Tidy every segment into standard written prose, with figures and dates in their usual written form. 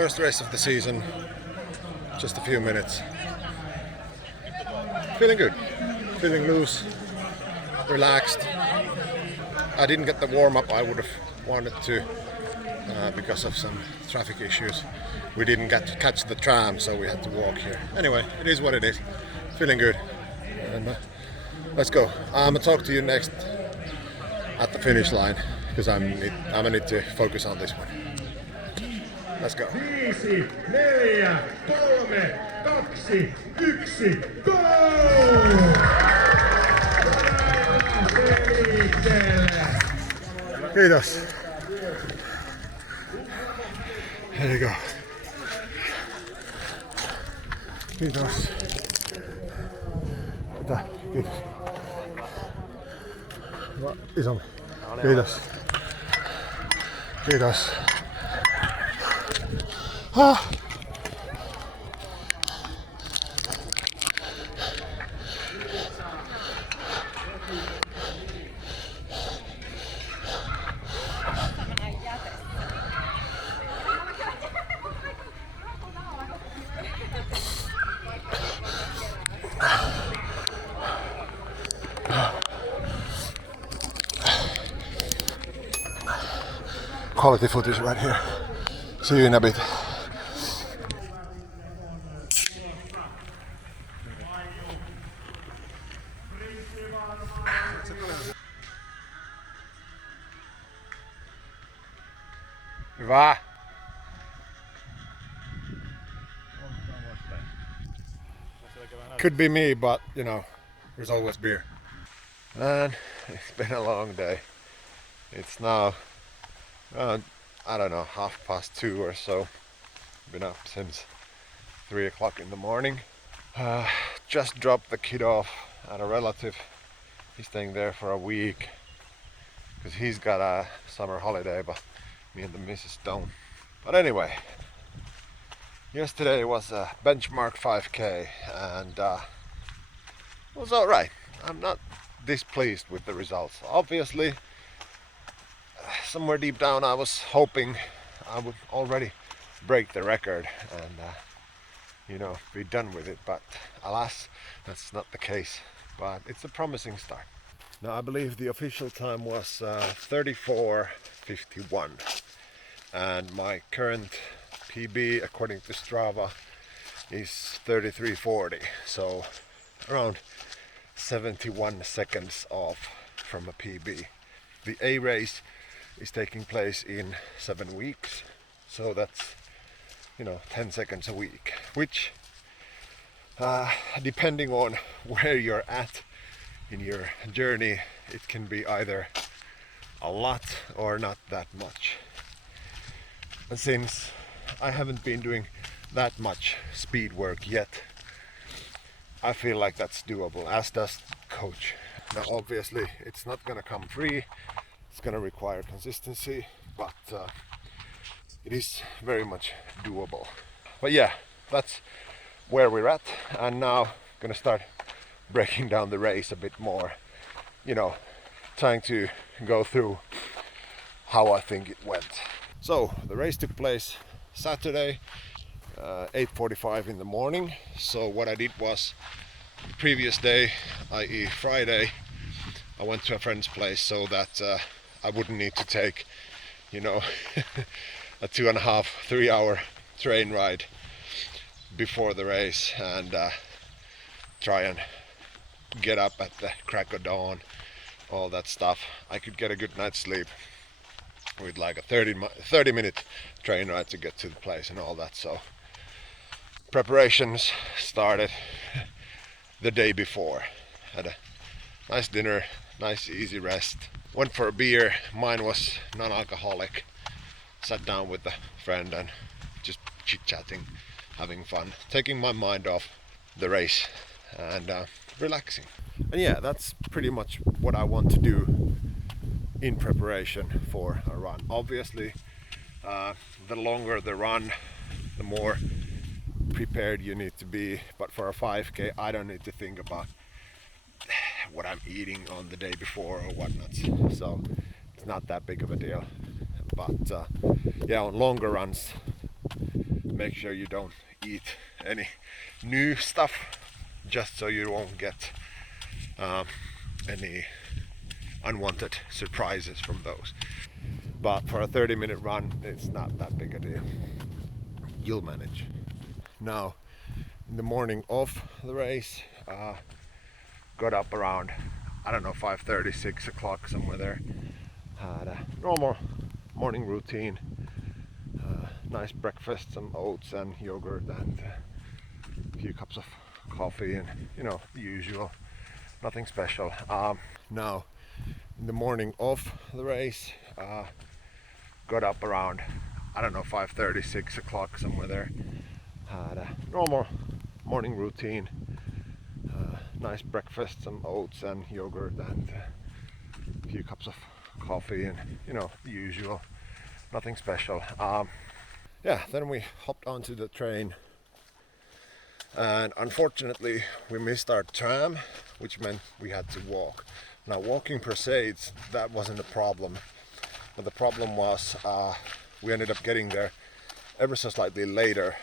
First race of the season, just a few minutes. Feeling good, feeling loose, relaxed. I didn't get the warm-up I would have wanted to because of some traffic issues. We didn't get to catch the tram, so we had to walk here. Anyway, it is what it is. Feeling good. And, let's go. I'm gonna talk to you next at the finish line because I'm gonna need to focus on this one. Let's go. 5, 4, 3, 2, 1, go! Kiitos. There you go. Kiitos. Mitä? Kiitos. Isompi. Kiitos. Kiitos. Ah. Quality footage right here. See you in a bit. Hyvä. Could be me, but you know, there's always beer. And it's been a long day. It's now I don't know, 2:30 or so. Been up since 3 o'clock in the morning. Just dropped the kid off at a relative. He's staying there for a week because he's got a summer holiday, but me and the missus don't. But anyway, yesterday was a benchmark 5k and it was alright. I'm not displeased with the results. Obviously, somewhere deep down I was hoping I would already break the record and you know, be done with it, but alas, that's not the case. But it's a promising start. Now I believe the official time was 34:51 and my current PB according to Strava is 33:40, so around 71 seconds off from a PB. The A race is taking place in 7 weeks, so that's, you know, 10 seconds a week, which depending on where you're at in your journey, it can be either a lot or not that much. And since I haven't been doing that much speed work yet, I feel like that's doable, as does coach. Now obviously it's not gonna come free, it's gonna require consistency, but it is very much doable. But yeah, that's where we're at, and now gonna start breaking down the race a bit more, you know, trying to go through how I think it went. So the race took place Saturday, 8:45 in the morning. So what I did was, the previous day, i.e. Friday, I went to a friend's place so that I wouldn't need to take, you know, a 2.5, 3 hour train ride before the race and try and get up at the crack of dawn, all that stuff. I could get a good night's sleep with like a 30-minute train ride to get to the place and all that. So preparations started the day before. Had a nice dinner, nice easy rest. Went for a beer, mine was non-alcoholic. Sat down with a friend and just chit-chatting, having fun, taking my mind off the race and relaxing. And yeah, that's pretty much what I want to do in preparation for a run. Obviously, the longer the run, the more prepared you need to be. But for a 5k, I don't need to think about what I'm eating on the day before or whatnot. So it's not that big of a deal. But yeah, on longer runs, make sure you don't eat any new stuff, just so you won't get any unwanted surprises from those. But for a 30-minute run, it's not that big a deal. You'll manage. Now, in the morning of the race, got up around, I don't know, 5:30, 6 o'clock, somewhere there. Had a normal morning routine, nice breakfast, some oats and yogurt and a few cups of coffee, and you know, the usual, nothing special. Now, in the morning of the race, got up around, I don't know, 5:30, 6 o'clock, somewhere there. Had a normal morning routine, nice breakfast, some oats and yogurt and a few cups of coffee, and you know, the usual, nothing special. Yeah, then we hopped onto the train, and unfortunately we missed our tram, which meant we had to walk. Now, walking per se, that wasn't a problem, but the problem was we ended up getting there ever so slightly later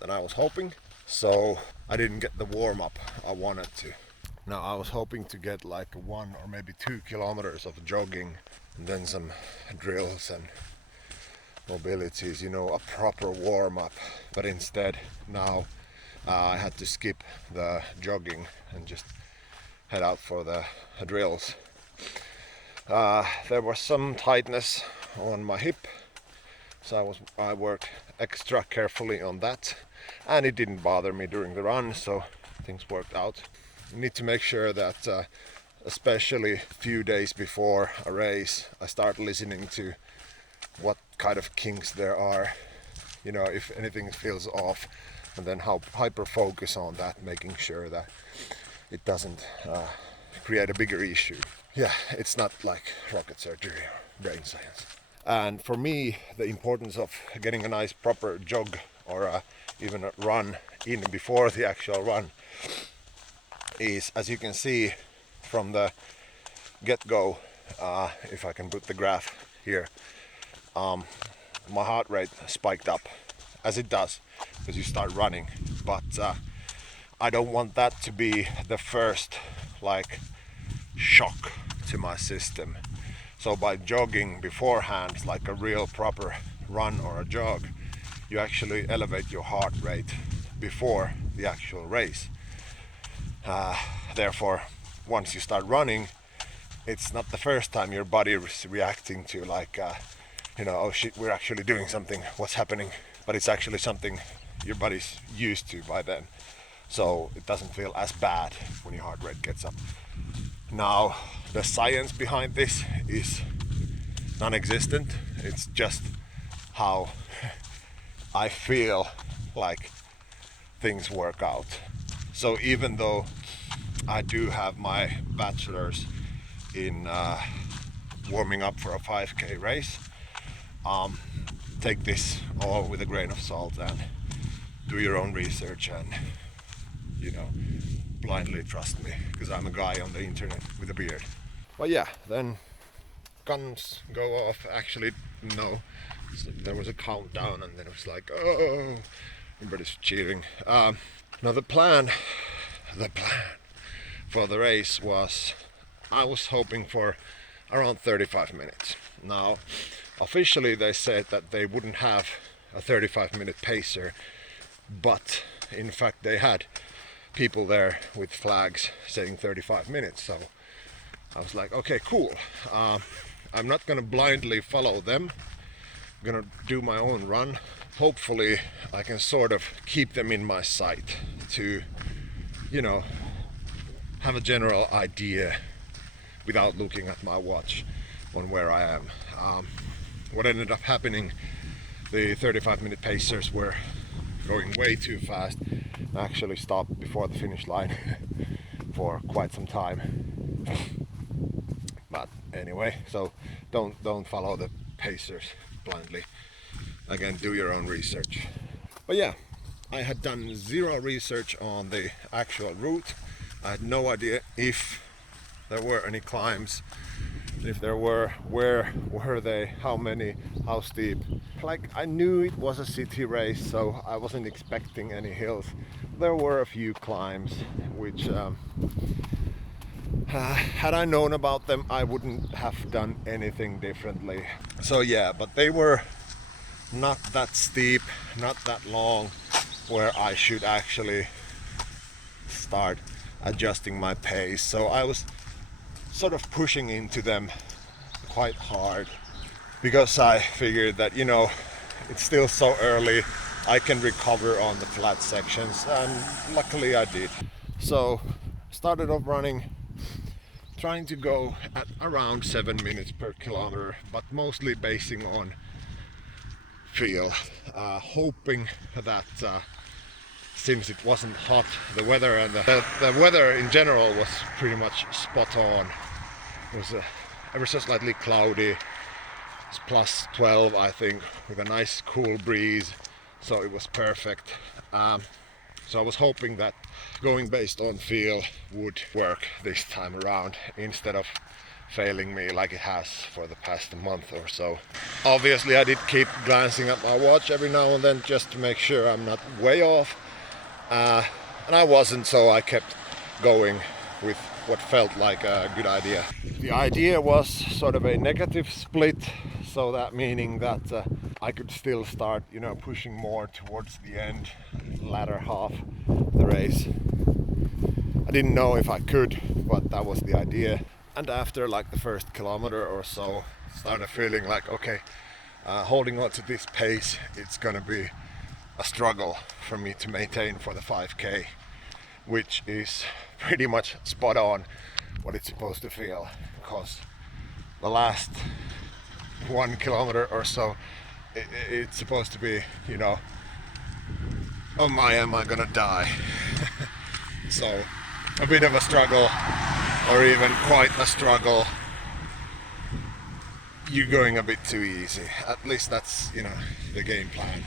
than I was hoping, so I didn't get the warm-up I wanted to. Now, I was hoping to get like 1 or maybe 2 kilometers of jogging and then some drills and mobilities, you know, a proper warm-up, but instead now I had to skip the jogging and just head out for the drills. There was some tightness on my hip, so I worked extra carefully on that, and it didn't bother me during the run, so things worked out. You need to make sure that especially a few days before a race, I start listening to what kind of kinks there are, you know, if anything feels off, and then how hyper focus on that, making sure that it doesn't create a bigger issue. Yeah, it's not like rocket surgery or brain science. And for me, the importance of getting a nice proper jog or even a run in before the actual run is, as you can see from the get-go, if I can put the graph here, my heart rate spiked up, as it does as you start running, but I don't want that to be the first like shock to my system. So by jogging beforehand, like a real proper run or a jog, you actually elevate your heart rate before the actual race. Therefore, once you start running, it's not the first time your body is reacting to like, you know, oh shit, we're actually doing something, what's happening? But it's actually something your body's used to by then. So it doesn't feel as bad when your heart rate gets up. Now, the science behind this is non-existent. It's just how I feel like things work out. So even though I do have my bachelor's in warming up for a 5K race, take this all with a grain of salt and do your own research, and you know, blindly trust me, because I'm a guy on the internet with a beard. But yeah, then guns go off. Actually, no, there was a countdown, and then it was like, oh, everybody's cheering. Now the plan for the race was, I was hoping for around 35 minutes. Now, officially they said that they wouldn't have a 35-minute pacer, but in fact they had people there with flags saying 35 minutes. So I was like, okay, cool. I'm not gonna blindly follow them. I'm gonna do my own run. Hopefully I can sort of keep them in my sight to, you know, have a general idea without looking at my watch on where I am. What ended up happening, the 35-minute pacers were going way too fast. I actually stopped before the finish line for quite some time. But anyway, so don't follow the pacers blindly. Again, do your own research. But yeah, I had done zero research on the actual route. I had no idea if there were any climbs If there were, where were they, how many, how steep. Like, I knew it was a city race, so I wasn't expecting any hills. There were a few climbs which had I known about them, I wouldn't have done anything differently. So yeah, but they were not that steep, not that long, where I should actually start adjusting my pace. So I was sort of pushing into them quite hard because I figured that, you know, it's still so early, I can recover on the flat sections, and luckily I did. So started off running, trying to go at around 7 minutes per kilometer, but mostly basing on feel, hoping that since it wasn't hot, the weather and the weather in general was pretty much spot on. It was ever so slightly cloudy. It's plus 12, I think, with a nice cool breeze, so it was perfect. So I was hoping that going based on feel would work this time around instead of failing me like it has for the past month or so. Obviously I did keep glancing at my watch every now and then just to make sure I'm not way off, and I wasn't, so I kept going with what felt like a good idea. The idea was sort of a negative split, so that meaning that I could still start, you know, pushing more towards the end, latter half of the race. I didn't know if I could, but that was the idea. And after like the first kilometer or so, started feeling like, okay, holding on to this pace, it's gonna be a struggle for me to maintain for the 5k, which is pretty much spot on what it's supposed to feel, because the last 1 kilometer or so, it's supposed to be, you know, oh my, am I gonna die? So a bit of a struggle, or even quite a struggle. You're going a bit too easy. At least that's, you know, the game plan.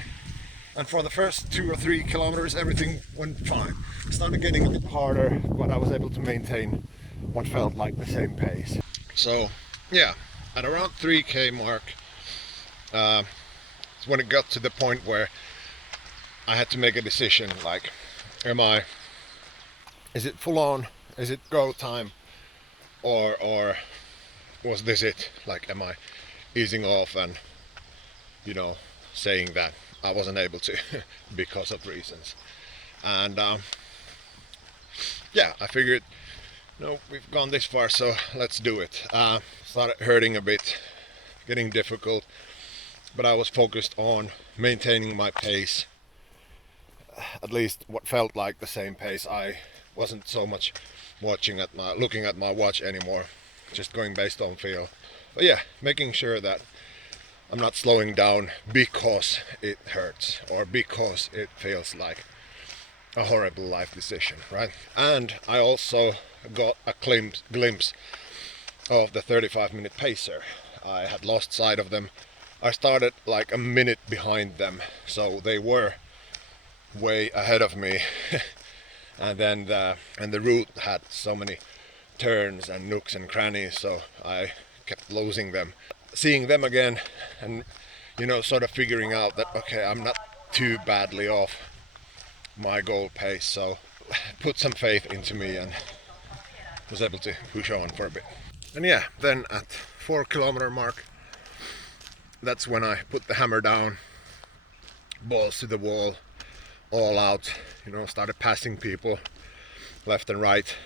And for the first 2 or 3 kilometers, everything went fine. It started getting a bit harder, but I was able to maintain what felt like the same pace. So yeah, at around 3k mark, it's when it got to the point where I had to make a decision, like, is it full on, is it go time, or was this it? Like, am I easing off and, you know, saying that I wasn't able to because of reasons. And yeah, I figured, you know, we've gone this far, so let's do it. Started hurting a bit, getting difficult, but I was focused on maintaining my pace, at least what felt like the same pace. I wasn't so much looking at my watch anymore, just going based on feel. But yeah, making sure that I'm not slowing down because it hurts or because it feels like a horrible life decision, right? And I also got a glimpse of the 35-minute pacer. I had lost sight of them. I started like a minute behind them, so they were way ahead of me. And then the route had so many turns and nooks and crannies, so I kept losing them. Seeing them again and, you know, sort of figuring out that, okay, I'm not too badly off my goal pace, so put some faith into me and was able to push on for a bit. And yeah, then at 4 kilometer mark, that's when I put the hammer down, balls to the wall, all out, you know, started passing people left and right.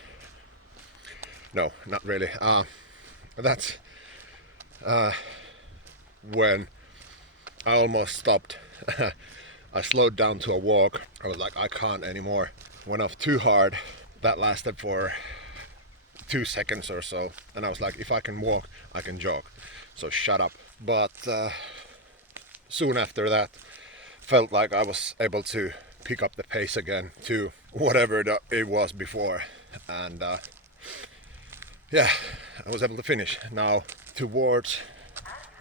No, not really. That's when I almost stopped. I slowed down to a walk. I was like, I can't anymore. Went off too hard. That lasted for 2 seconds or so. And I was like, if I can walk, I can jog. So shut up. But soon after that, felt like I was able to pick up the pace again to whatever it was before. And yeah, I was able to finish. Now towards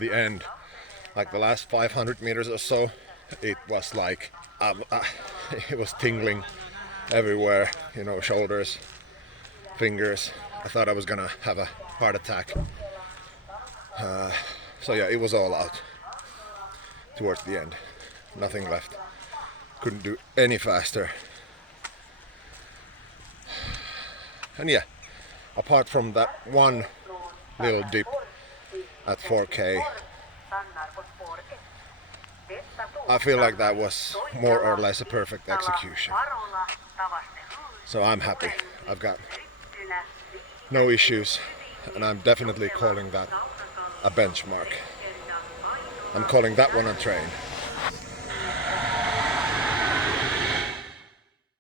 the end, like the last 500 meters or so, it was like it was tingling everywhere, you know, shoulders, fingers. I thought I was gonna have a heart attack. So yeah, it was all out towards the end. Nothing left. Couldn't do any faster. And yeah, apart from that one little dip at 4K, I feel like that was more or less a perfect execution. So I'm happy. I've got no issues, and I'm definitely calling that a benchmark. I'm calling that one a train.